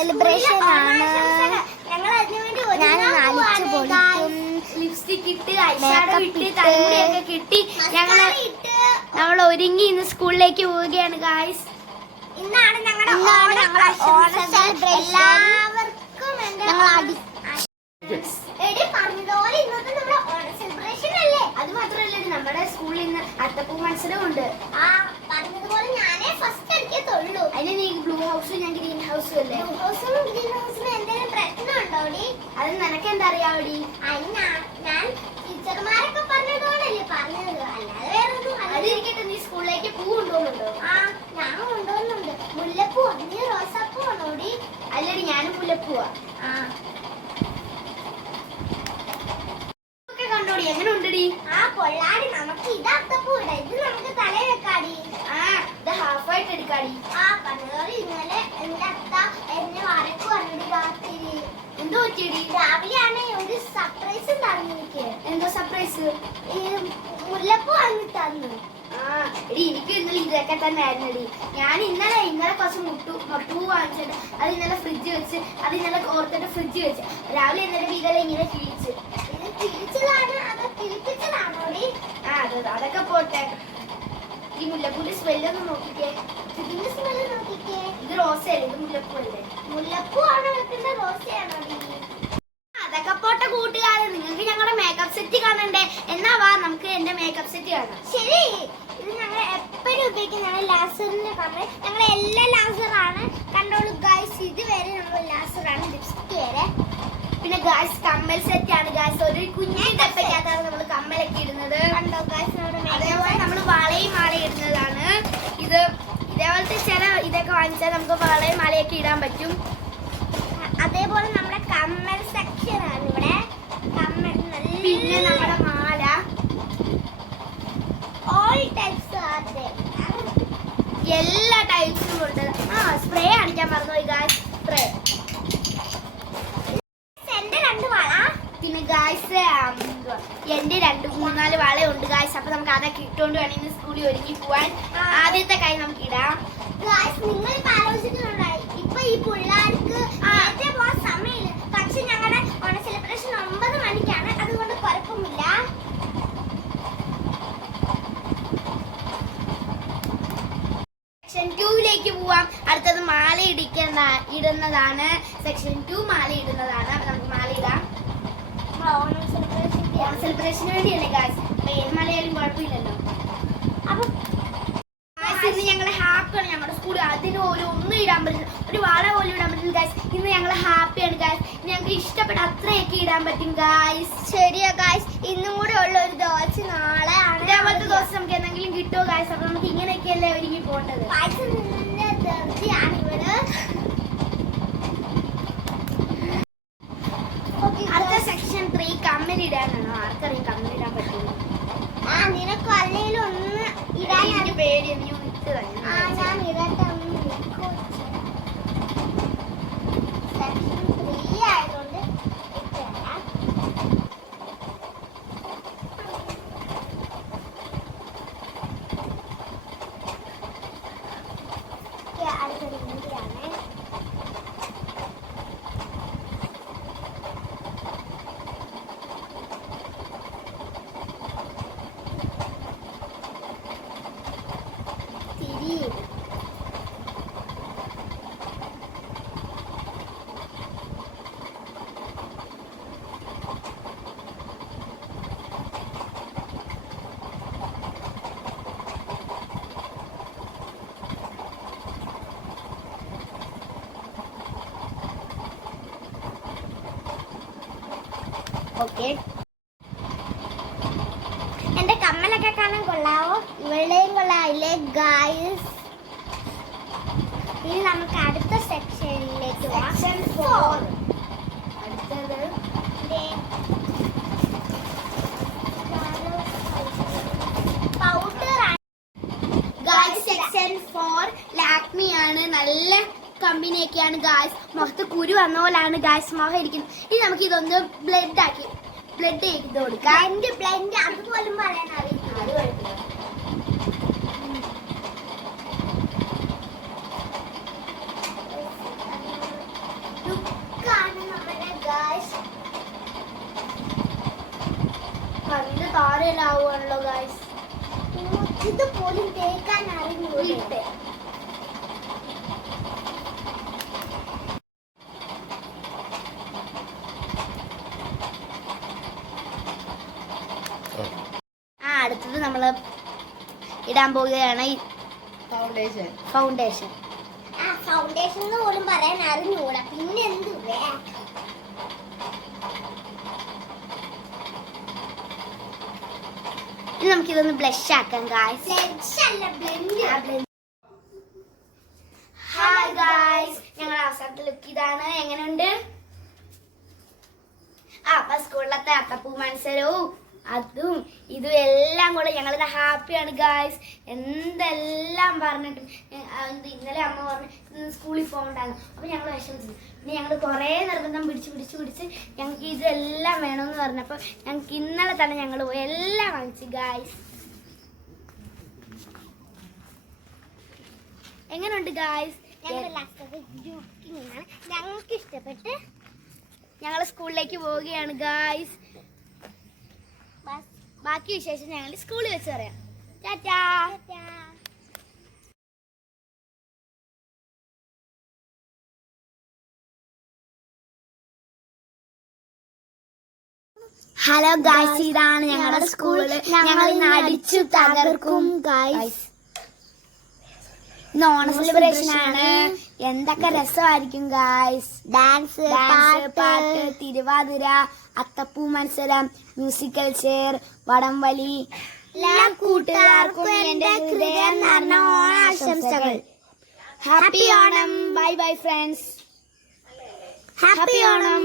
Celebration ആണ്. ഞാൻ പൊളിക്കും. ലിപ്സ്റ്റിക് ഇട്ട് ഐഷാഡോ ഇട്ട്. കിട്ടി. ഞങ്ങൾ നമ്മൾ ഒരുങ്ങി ഇന്ന് സ്കൂളിലേക്ക് പോവുകയാണ് ഗായ്സ് ഇന്നാണ് ഞങ്ങളുടെ സെലിബ്രേഷൻ. എല്ലാവർക്കും ഞങ്ങൾ അടി പറഞ്ഞതുപോലെ ഇന്നത്തെ നമ്മുടെ ഓണ സെലിബ്രേഷൻ അല്ലേ? അത് മാത്രമല്ല നമ്മുടെ സ്കൂളിൽ ഇന്ന് അത്തപ്പൂ മത്സരമുണ്ട്. ആ പറഞ്ഞതുപോലെ ഞാനേ ഫസ്റ്റ് അടിക്കത്തുള്ളൂ. അതിന് നീ ബ്ലൂ ഹൗസ് ഞാൻ ഗ്രീൻ ഹൗസും അല്ലേ ബ്ലൂ ഹൗസും ഗ്രീൻ ഹൗസിനും എന്തെങ്കിലും പ്രശ്നമുണ്ടോടി അത് നിനക്ക് എന്താ അറിയാവടി? ഞാൻ ടീച്ചർമാരൊക്കെ പറഞ്ഞതുകൊണ്ടല്ലേ പറഞ്ഞത്. അല്ലാതെ വേറെ ഒന്നും അതിരിക്കട്ടെ നീ സ്കൂളിലേക്ക് പൂ കൊണ്ടുപോകുന്നുണ്ടോ ആ ഞാൻ കൊണ്ടുപോകുന്നുണ്ട് മുല്ലപ്പൂ നീ റോസാപ്പൂ ആണോടി അല്ലടി ഞാനും മുല്ലപ്പൂവാ. ആ ഒക്കെ കണ്ടോടി എങ്ങനെ ഉണ്ടടി ആ കൊള്ളാടി നമുക്ക് ഇതത്തപ്പൂ ഇടാം ഇത് നമുക്ക് തലയിൽ വെക്കാടി ആ ഇത് ഹാഫ് ആയിട്ട് എടുക്കാടി ആ പറഞ്ഞതോടെ ഇന്നലെ എന്റെ അത്ത എന്നെ വരക്ക് പറഞ്ഞിട്ട് രാത്രി എന്തോ പറ്റിയടി. രാവിലെയാണ് ഒരു സർപ്രൈസ് എനിക്ക്. എന്തോ മുല്ലപ്പൂ ആ എടി എനിക്ക് ഇന്നലെ ഇതൊക്കെ തന്നെ ആയിരുന്നടി. ഞാൻ ഇന്നലെ ഇന്നലെ കുറച്ച് മുട്ടു മുട്ടു വാങ്ങിച്ചിട്ട് അത് ഇന്നലെ ഫ്രിഡ്ജ് വെച്ച് അത് ഇന്നലെ ഓർത്തിട്ട് ഫ്രിഡ്ജ് വെച്ച്. രാവിലെ ഇന്നലെ വീതല ഇങ്ങനെ കിഴിച്ച് ആ അത് അതൊക്കെ പോട്ടെ. ഈ മുല്ലപ്പൂരി സ്മെല്ലൊന്ന് നോക്കിക്കേ. ഇതിന്റെ സ്മെല്ല് നോക്കിക്കേ. ഇത് റോസയല്ലേ ഇത് മുല്ലപ്പൂ അല്ലേ മുല്ലപ്പൂ ആണ് വെക്കുന്ന റോസയാണോ അതൊക്കെ പോട്ടെ കൂട്ടുകാരെ നിങ്ങൾക്ക് ഞങ്ങളുടെ മേക്കപ്പ് സെറ്റ് കാണണ്ടേ? എന്നാ വാ നമുക്ക് എന്റെ മേക്കപ്പ് സെറ്റ് കാണാം. ശരി ഇത് ഞങ്ങൾ എപ്പോഴും ഉപയോഗിക്കുന്ന ഞങ്ങൾ ലാസറിന് പറഞ്ഞ് ഞങ്ങൾ എല്ലാ ലാസറാണ് കണ്ടോളൂ ഗൈസ് ഇതുവരെ നമ്മൾ ലാസറാണ് ലിപ്സ്റ്റിക് വരെ പിന്നെ ഗായ്സ് കമ്മൽ സെറ്റ് ആണ് ഗായ്സ് ഒരു കുഞ്ഞി ഡപ്പയ്ക്കകത്താണ് നമ്മൾ കമ്മലൊക്കെ ഇടുന്നത്. കണ്ടോ ഗായ്സ് അതേപോലെ നമ്മൾ വളയും മാലയും ഇടുന്നതാണ്. ഇത് ഇതേപോലത്തെ ചില ഇതൊക്കെ വാങ്ങിച്ചാൽ നമുക്ക് വളരെ മലയൊക്കെ ഇടാൻ പറ്റും. അതേപോലെ നമ്മുടെ കമ്മൽ സെക്ഷൻ ആണ് ഇവിടെ. കമ്മൽ പിന്നെ നമ്മുടെ മാല. ഓൾ ടൈപ്സ് എല്ലാ ടൈപ്സും ഉണ്ട്. ആ സ്പ്രേ അടിക്കാൻ പറഞ്ഞു ഗായ്സ് സ്പ്രേ എന്റെ രണ്ട് വള പിന്നെ ഗായ്സ് എന്റെ രണ്ട് മൂന്നാൽ വളയുണ്ട് ഗായ്സ് അപ്പൊ നമുക്ക് അതൊക്കെ ഇട്ടുകൊണ്ട് വേണമെങ്കിൽ സ്കൂളിൽ ഒരുങ്ങി പോവാൻ. ആദ്യത്തെ കൈ നമുക്ക് ഇടാം. നിങ്ങൾ ഇപ്പൊ ആലോചിക്കുന്നുണ്ടായി? ഇപ്പൊ ഈ പിള്ളേർക്ക് സമയമില്ല. പക്ഷെ ഞങ്ങളുടെ ഓണ സെലിബ്രേഷൻ ഒമ്പത് മണിക്കാണ്. അതുകൊണ്ട് കുഴപ്പമില്ല. സെക്ഷൻ ടൂവിലേക്ക് പോവാം. അടുത്തത് മാല ഇടിക്കുന്ന ഇടുന്നതാണ്. സെക്ഷൻ ടു മാല ഇടുന്നതാണ്. നമുക്ക് മാല ഇടാം. ഓണം സെലിബ്രേഷന് വേണ്ടിയല്ലേ ഗായ്സ് ഏത് മലയാലും കുഴപ്പമില്ലല്ലോ. അപ്പൊ ഗായ്സ് ഇന്ന് ഞങ്ങൾ ഹാപ്പിയാണ് ഞങ്ങളുടെ സ്കൂളിൽ അതിന് ഒരു ഒന്നും ഇടാൻ പറ്റില്ല. ഒരു വള പോലും ഇടാൻ പറ്റില്ല ഗായ്സ് ഇന്ന് ഞങ്ങൾ ഹാപ്പിയാണ് ഗായ്സ് ഞങ്ങൾക്ക് ഇഷ്ടപ്പെട്ട അത്രയൊക്കെ ഇടാൻ പറ്റും ഗായ്സ് ശരിയാ ഗായ്സ് ഇന്നും കൂടെ ഉള്ള ഒരു നാളെ ദിവസം നമുക്ക് എന്തെങ്കിലും കിട്ടുമോ ഗായ്സ് അപ്പൊ നമുക്ക് ഇങ്ങനെയൊക്കെയല്ലേ ഒരുങ്ങി പോകേണ്ടത്. ധൃതിയാണ് ഇവിടെ Okay, അടുത്ത സെക്ഷൻ ത്രീ കമ്മലിടാനാണോ ആർക്കറിയാം കമ്മലിടാൻ പറ്റുമോ? ആ നിനക്ക് അല്ലെങ്കിലും ഒന്ന് ഇടാൻ പേടി നീ ആ ഞാൻ ഇടട്ടെ ഓക്കെ. എന്റെ കമ്മലൊക്കെ കാണാൻ കൊള്ളാവോ? ഇവളുടെയും കൊള്ളാവില്ലേ ഗായ്സ് ഇനി നമുക്ക് അടുത്ത സെക്ഷനിലേക്ക് സെക്ഷൻ ഫോർ അടുത്തത്? പൗഡർ സെക്ഷൻ ഫോർ ലാക്മി ആണ്. നല്ല കമ്പിനെയൊക്കെയാണ് ഗാസ് മുഖത്ത് കുരു വന്ന പോലെയാണ് ഗാസ് മുഖം ഇരിക്കുന്നത്. ഇനി നമുക്ക് ഇതൊന്ന് ബ്ലഡ് ആക്കി ബ്ലഡ് ചെയ്ത് കൊടുക്കാം. എന്റെ ബ്ലഡ് അതുപോലും പറയാൻ അറിയില്ല. കണ്ണിന് ഇത് പോലും തേക്കാൻ അറിഞ്ഞു ഇടാൻ പോവുകയാണ് ഫൗണ്ടേഷൻ ഫൗണ്ടേഷൻ ആ ഫൗണ്ടേഷൻ എന്ന് പോലും പറയാൻ അറിഞ്ഞൂടാ പിന്നെ എന്ത് ഇനി നമുക്കിതൊന്ന് ബ്ലഷ് ആക്കാം ഗായ്സ് ബ്ലഷ് അല്ല ബ്ലെൻഡ് ഹായ് ഗായ്സ് ഞങ്ങൾ അവസാനത്തെ ലുക്ക് ഇതാണ്. എങ്ങനെയുണ്ട്? ആ അപ്പൊ സ്കൂളിലത്തെ അത്തപ്പൂ മത്സരവും അതും ഇതും എല്ലാം കൂടെ ഞങ്ങളിത് ഹാപ്പിയാണ് ഗായ്സ് എന്തെല്ലാം പറഞ്ഞിട്ടും എന്ത് ഇന്നലെ അമ്മ പറഞ്ഞു സ്കൂളിൽ പോകണ്ടായിരുന്നു അപ്പം ഞങ്ങൾ വിഷമിച്ചു പിന്നെ ഞങ്ങൾ കുറേ നിർബന്ധം പിടിച്ച് പിടിച്ച് പിടിച്ച് ഞങ്ങൾക്ക് ഇതെല്ലാം വേണമെന്ന് പറഞ്ഞപ്പോൾ ഞങ്ങൾക്ക് ഇന്നലെ തന്നെ ഞങ്ങൾ പോയി എല്ലാം വാങ്ങിച്ചു ഗായ്സ് എങ്ങനെയുണ്ട് ഗായ്സ് ഞങ്ങൾ ഞങ്ങൾക്ക് ഇഷ്ടപ്പെട്ട് ഞങ്ങൾ സ്കൂളിലേക്ക് പോവുകയാണ് ഗായ്സ് ബാക്കി വിശേഷം ഞങ്ങൾ സ്കൂളിൽ വെച്ച് പറയാം. ടാറ്റാ. ഹലോ ഗായ്സ് ഇതാണ് ഞങ്ങളുടെ സ്കൂൾ ഞങ്ങൾ അടിച്ചു തകർക്കും ഗായ്സ് ഇന്ന് ഓണ സെലിബ്രേഷൻ ആണ്. എന്തൊക്കെ രസമായിരിക്കും ഗായ്സ് ഡാൻസ് പാട്ട്. തിരുവാതിര അത്തപ്പൂ മത്സരം മ്യൂസിക്കൽ ചെയർ വടംവലി എല്ലാ കൂട്ടുകാർക്കും എന്റെ ഹൃദയം നിറഞ്ഞ ഓണാശംസകൾ happy Onam. Bye bye friends happy Onam.